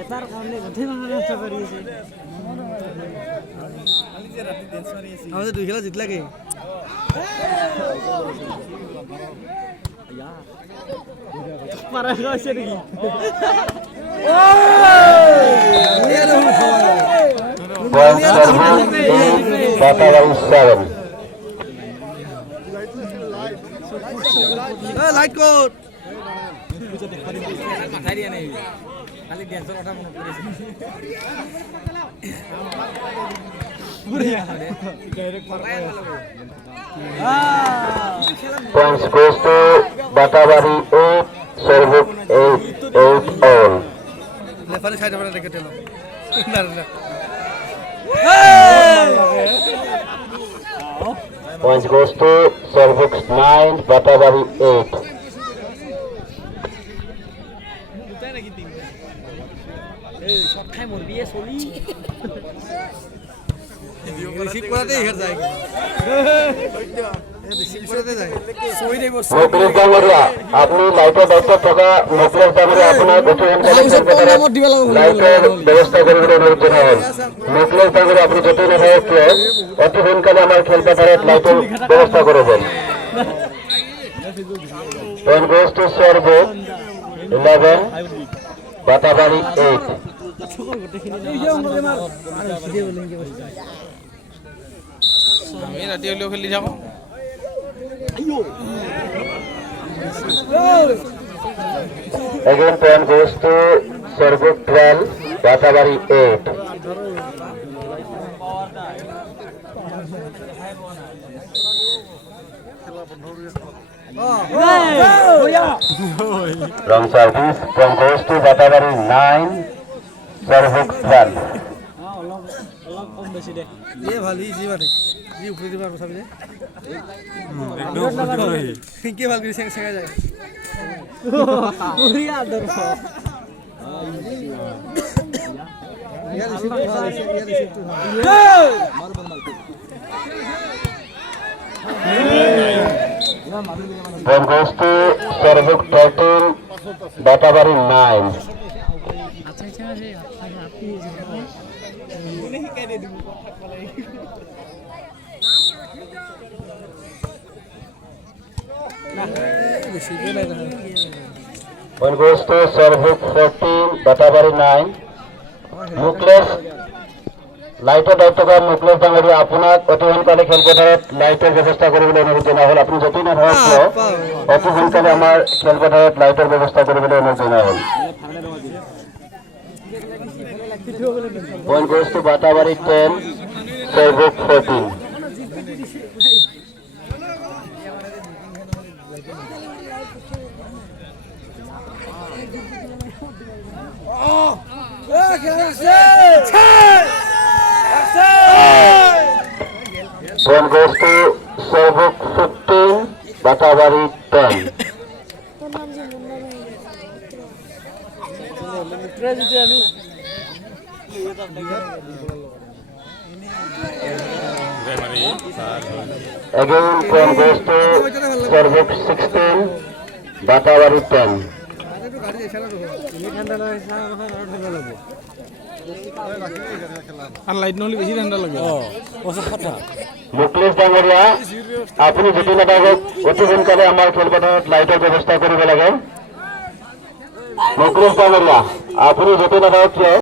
এটাৰ কাৰণে গোটেই মানুহে নষ্ট কৰি আছে আমাদের দুই খেলা জিতলা কে মারা গেছে নাকি লাইট কোড মাথায় দিয়া নাই খালি ড্যান্সের কথা মনে পড়েছে Points goes to Batabari 8, Serbuk 8 all. লেফারে side করে রেখে দিল না না Points goes to Serbuk 9, Batabari 8. এই সব খাই মরবি চলি রিসিভ করাতে এখানে যায় রিসিভ করাতে যায় সই দেব মুকলেশ ডাঙ্গরিয়া আপনি লাইটের দায়িত্ব থাকা মুকলেশ ডাঙ্গরিয়া আপনার লাইটের ব্যবস্থা করে অনুরোধ জানাবেন মুকলেশ ডাঙ্গরিয়া আপনি যতই না থাকলে অতি সোনকালে আমার খেলপথাৰত লাইটের ব্যবস্থা করবেন Point goes to Serbuk 11, Batabari 8. আমি রাতি হলেও খেলি যাবো Again point goes to Serbuk 12, Batabari 8. Wrong service. Point goes to Batabari 9, Serbuk 12. অলপ কম বেশি দে এ ভালো ইজি মানে ই উপরে দিবা সব দে কে ভালো করে শেখা যায় উড়িয়া দরফ ইয়ার রিসিভ তো Point goes to Serbuk 13, Batabari 9. আচ্ছা আচ্ছা আপনি বেশি দিয়ে না Point goes to Serbuk 14, Batabari 9. Mukles লাইটের দায়িত্ব কার মুকলেশ ডাঙ্গরিয়া আপোনাক অতি সোনকালে খেলপথাৰত লাইটের ব্যবস্থা কৰিবলৈ অনুৰোধ জনা হ'ল আপুনি যতই নাথাকক অতি সোনকালে আমাৰ খেলপথাৰত লাইটের ব্যবস্থা কৰিবলৈ অনুৰোধ জনা হ'ল Point goes to Batabari 10, Serbuk 14. Point goes to Serbuk 15, Batabari 10. Again, point goes to Serbuk 16, Batabari 10. গাড়ি খেলা তো ঠান্ডা লাগে ঠান্ডা লাগে আর লাইট নহলে বেশি ঠান্ডা লাগে মুকলেশ ডাঙ্গরিয়া আপনি যদি নাথাকক অতি সোনকালে আমাৰ খেলপথাৰত লাইটের ব্যবস্থা কৰিব লাগে মুকলেশ ডাঙ্গরিয়া আপনি যদি নাথাকক